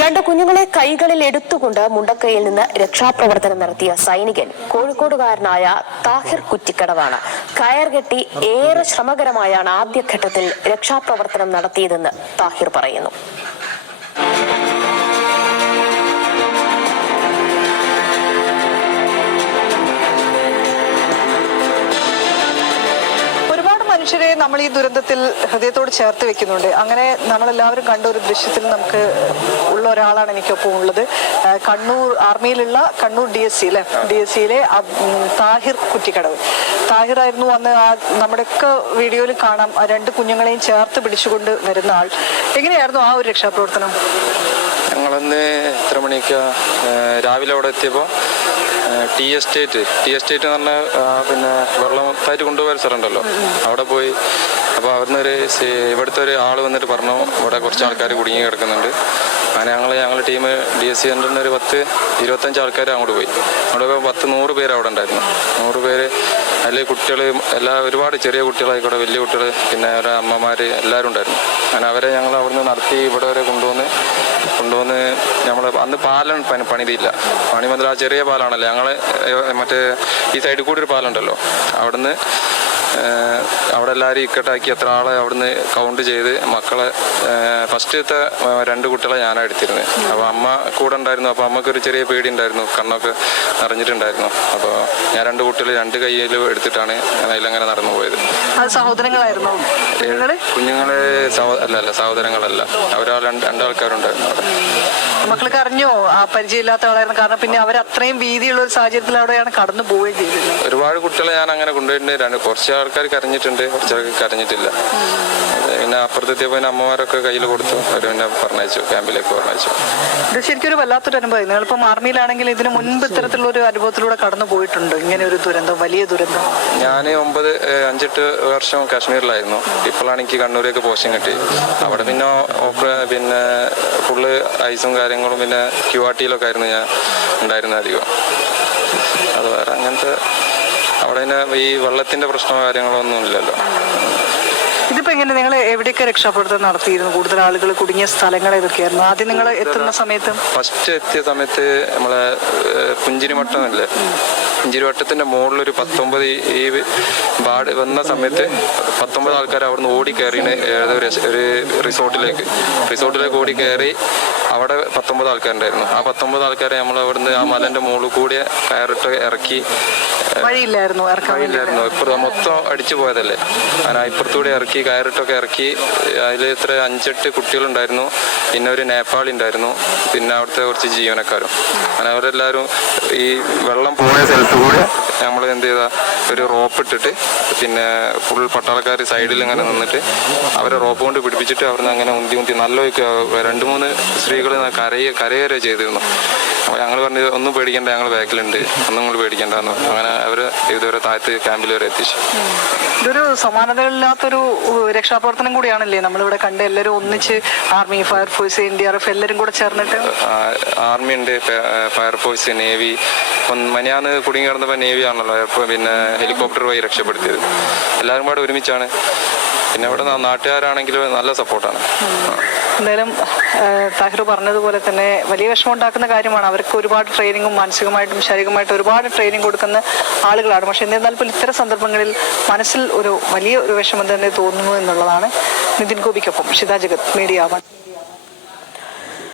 രണ്ട് കുഞ്ഞുങ്ങളെ കൈകളിൽ എടുത്തുകൊണ്ട് മുണ്ടക്കയിൽ നിന്ന് രക്ഷാപ്രവർത്തനം നടത്തിയ സൈനികൻ കോഴിക്കോടുകാരനായ താഹിർ കുറ്റിക്കടവാണ്. കയർ കെട്ടി ഏറെ ശ്രമകരമായാണ് ആദ്യഘട്ടത്തിൽ രക്ഷാപ്രവർത്തനം നടത്തിയതെന്ന് താഹിർ പറയുന്നു. മനുഷ്യരെ നമ്മൾ ഈ ദുരന്തത്തിൽ ഹൃദയത്തോട് ചേർത്ത് വെക്കുന്നുണ്ട്. അങ്ങനെ നമ്മളെല്ലാവരും കണ്ട ഒരു ദൃശ്യത്തിൽ നമുക്ക് ഉള്ള ഒരാളാണ് എനിക്കൊപ്പം ഉള്ളത്. കണ്ണൂർ ആർമിയിലുള്ള കണ്ണൂർ DSCയിലെ താഹിർ കുറ്റിക്കടവ്. താഹിർ ആയിരുന്നു അന്ന് നമ്മുടെയൊക്കെ വീഡിയോയിൽ കാണാം ആ രണ്ട് കുഞ്ഞുങ്ങളെയും ചേർത്ത് പിടിച്ചുകൊണ്ട് വരുന്ന ആൾ. എങ്ങനെയായിരുന്നു ആ ഒരു രക്ഷാപ്രവർത്തനം? ഞങ്ങളന്ന് എത്ര മണിക്ക് രാവിലെ അവിടെ എത്തിയപ്പോൾ ടി എസ്റ്റേറ്റ് എന്ന് പറഞ്ഞാൽ പിന്നെ വെള്ളത്തായിട്ട് കൊണ്ടുപോയ സ്ഥലമുണ്ടല്ലോ, അവിടെ പോയി. അപ്പോൾ അവിടുന്ന് ഇവിടുത്തെ ഒരു ആൾ വന്നിട്ട് പറഞ്ഞു ഇവിടെ കുറച്ച് ആൾക്കാർ കുടുങ്ങി കിടക്കുന്നുണ്ട്. അങ്ങനെ ഞങ്ങൾ ടീം DSC സെൻ്ററിൽ ഒരു 10-25 ആൾക്കാർ അങ്ങോട്ട് പോയി. അവിടെ 100 പേര് അവിടെ ഉണ്ടായിരുന്നു. 100 പേര് അതിൽ കുട്ടികൾ ഒരുപാട് ചെറിയ കുട്ടികളായിക്കോട്ടെ, വലിയ കുട്ടികൾ, പിന്നെ അവരുടെ അമ്മമാർ എല്ലാവരും ഉണ്ടായിരുന്നു. അങ്ങനെ അവരെ ഞങ്ങൾ അവിടുന്ന് നടത്തി ഇവിടെ വരെ കൊണ്ടുവന്ന് നമ്മൾ അന്ന് പാലം പണിതില്ല. പണി മുതൽ ആ ചെറിയ പാലാണല്ലോ, ഞങ്ങൾ മറ്റേ ഈ സൈഡിൽ കൂടി ഒരു പാലുണ്ടല്ലോ, അവിടെ എല്ലാവരും ഇക്കട്ടാക്കി എത്ര ആളെ അവിടുന്ന് കൗണ്ട് ചെയ്ത് മക്കളെ ഫസ്റ്റത്തെ 2 കുട്ടികളെ ഞാനാണ് എടുത്തിരുന്നത്. അപ്പോൾ അമ്മ കൂടെ ഉണ്ടായിരുന്നു. അപ്പോൾ അമ്മക്കൊരു ചെറിയ പേടി ഉണ്ടായിരുന്നു, കണ്ണൊക്കെ നിറഞ്ഞിട്ടുണ്ടായിരുന്നു. അപ്പോൾ ഞാൻ 2 കുട്ടികൾ 2 കയ്യിൽ എടുത്തിട്ടാണ് അതിലങ്ങനെ നടന്നു പോയത്. സഹോദരങ്ങളായിരുന്നു കുഞ്ഞുങ്ങളെ? അല്ല, സഹോദരങ്ങളല്ല, അവരാ 2 ആൾക്കാരുണ്ടായിരുന്നു അവിടെ. മക്കൾക്ക് അറിഞ്ഞോ ആ പരിചയമില്ലാത്ത ആളായിരുന്നു? കാരണം പിന്നെ അവർ അത്രയും ഭീതിയുള്ള ഒരു സാഹചര്യത്തിൽ അവിടെയാണ് കടന്നു പോവുകയും ചെയ്തത്. ഒരുപാട് കുട്ടികളെ ഞാൻ അങ്ങനെ കൊണ്ടുപോയിട്ടുണ്ട്. കുറച്ച് ആൾക്കാർക്ക് അറിഞ്ഞിട്ടുണ്ട്, കുറച്ച് ആൾക്കാർക്ക് അറിഞ്ഞിട്ടില്ല. പിന്നെ അപ്പുറത്തെത്തിയപ്പോൾ അമ്മമാരൊക്കെ കയ്യിൽ കൊടുത്തു, അവർ പിന്നെ പറഞ്ഞയച്ചു, ക്യാമ്പിലേക്ക് പറഞ്ഞയച്ചു. ഇത് ശരിക്കും ഒരു വല്ലാത്തൊരു അനുഭവം. നിങ്ങളിപ്പം ആർമിയിലാണെങ്കിൽ ഇതിന് മുൻപ് ഇത്തരത്തിലുള്ള ഒരു അനുഭവത്തിലൂടെ കടന്നു പോയിട്ടുണ്ട്, ഇങ്ങനെ ഒരു ദുരന്തം, വലിയ ദുരന്തം? ഞാൻ 5-8 വർഷം കാശ്മീരിലായിരുന്നു. ഇപ്പോഴാണ് എനിക്ക് കണ്ണൂരേക്ക് പോസ്റ്റിംഗ് കിട്ടി. അവിടെ പിന്നെ ഫുള്ള് ഐസും കാര്യങ്ങളും, പിന്നെ QRTയിലൊക്കെ ആയിരുന്നു ഞാൻ ഉണ്ടായിരുന്നത് അധികം. അത് വേറെ അങ്ങനത്തെ അവിടെ ഈ വെള്ളത്തിന്റെ പ്രശ്നമോ കാര്യങ്ങളോ ഒന്നും ഇല്ലല്ലോ. ഇതിപ്പോ എങ്ങനെ നിങ്ങൾ എവിടെയൊക്കെ രക്ഷാപ്രവർത്തനം നടത്തിയിരുന്നു? കൂടുതൽ ആളുകൾ കുടുങ്ങിയ സ്ഥലങ്ങൾ ഏതൊക്കെയായിരുന്നു ആദ്യം നിങ്ങൾ എത്തുന്ന സമയത്ത്? ഫസ്റ്റ് എത്തിയ സമയത്ത് നമ്മളെ പുഞ്ചിരിമട്ടമല്ലേ, പുഞ്ചിരിവട്ടത്തിന്റെ മുകളിലൊരു 19 ഈ ബാഡ് വന്ന സമയത്ത് 19 ആൾക്കാർ അവിടുന്ന് ഓടിക്കയറിന് ഒരു റിസോർട്ടിലേക്ക് ഓടിക്കയറി. അവിടെ 19 ആൾക്കാരുണ്ടായിരുന്നു. ആ 19 ആൾക്കാരെ നമ്മൾ അവിടുന്ന് ആ മലന്റെ മുകളിൽ കൂടി കയറിട്ട് ഇറക്കി. വഴിയില്ലായിരുന്നു, ഇപ്പുറം മൊത്തം അടിച്ചു പോയതല്ലേ, അങ്ങനെ ഇപ്പുറത്തൂടെ ഇറക്കി, കയറിട്ടൊക്കെ ഇറക്കി. അതിൽ 5-8 കുട്ടികളുണ്ടായിരുന്നു, പിന്നെ ഒരു നേപ്പാളി ഉണ്ടായിരുന്നു, പിന്നെ അവിടുത്തെ കുറച്ച് ജീവനക്കാരും. അങ്ങനെ അവരെല്ലാവരും ഈ വെള്ളം പോയ സ്ഥലത്ത് കൂടെ നമ്മൾ എന്ത് ചെയ്താൽ ഒരു റോപ്പ് ഇട്ടിട്ട്, പിന്നെ ഫുൾ പട്ടാളക്കാർ സൈഡിൽ ഇങ്ങനെ നിന്നിട്ട് അവരെ റോപ്പ് കൊണ്ട് പിടിപ്പിച്ചിട്ട് അവിടുന്ന് അങ്ങനെ ഉന്തി നല്ല 2-3 സ്ത്രീകൾ കരയേറെ ചെയ്തിരുന്നു. അപ്പോൾ ഞങ്ങൾ പറഞ്ഞത് ഒന്നും പേടിക്കേണ്ട, ഞങ്ങൾ ബാക്കിലുണ്ട്, ഒന്നും നിങ്ങൾ പേടിക്കേണ്ടെന്ന്. അങ്ങനെ അവർ ഇതുവരെ താഴത്ത് ക്യാമ്പിൽ വരെ എത്തിച്ചു. ഇതൊരു സമാനതകളില്ലാത്തൊരു രക്ഷാപ്രവർത്തനം കൂടിയാണല്ലേ നമ്മളിവിടെ കണ്ട് എല്ലാവരും ഒന്നിച്ച്, ആർമി, ഫയർഫോഴ്സ്, NDRF എല്ലാവരും കൂടെ ചേർന്നിട്ട്? ആർമി ഉണ്ട്, ഫയർഫോഴ്സ്, നേവി. മനിയാന്ന് കുടുങ്ങി കിടന്നപ്പോൾ നേവി ആണല്ലോ, പിന്നെ ഹെലികോപ്റ്റർ വഴി രക്ഷപ്പെടുത്തിയത്. എല്ലാവരും പാടെ ഒരുമിച്ചാണ്. പിന്നെ ഇവിടെ നാട്ടുകാരാണെങ്കിലും നല്ല സപ്പോർട്ടാണ്. എന്തായാലും താഹിർ പറഞ്ഞതുപോലെ തന്നെ വലിയ വിഷമം ഉണ്ടാക്കുന്ന കാര്യമാണ്. അവർക്ക് ഒരുപാട് ട്രെയിനിങ്ങും മാനസികമായിട്ടും ശാരീരികമായിട്ടും ഒരുപാട് ട്രെയിനിങ് കൊടുക്കുന്ന ആളുകളാണ്. പക്ഷെ എന്നിരുന്നാൽ പോലും ഇത്തരം സന്ദർഭങ്ങളിൽ മനസ്സിൽ ഒരു വലിയ ഒരു വിഷമം തന്നെ തോന്നുന്നു എന്നുള്ളതാണ്. നിതിൻ ഗോപിക്കൊപ്പം ഷിത ജഗത്, മീഡിയ 1.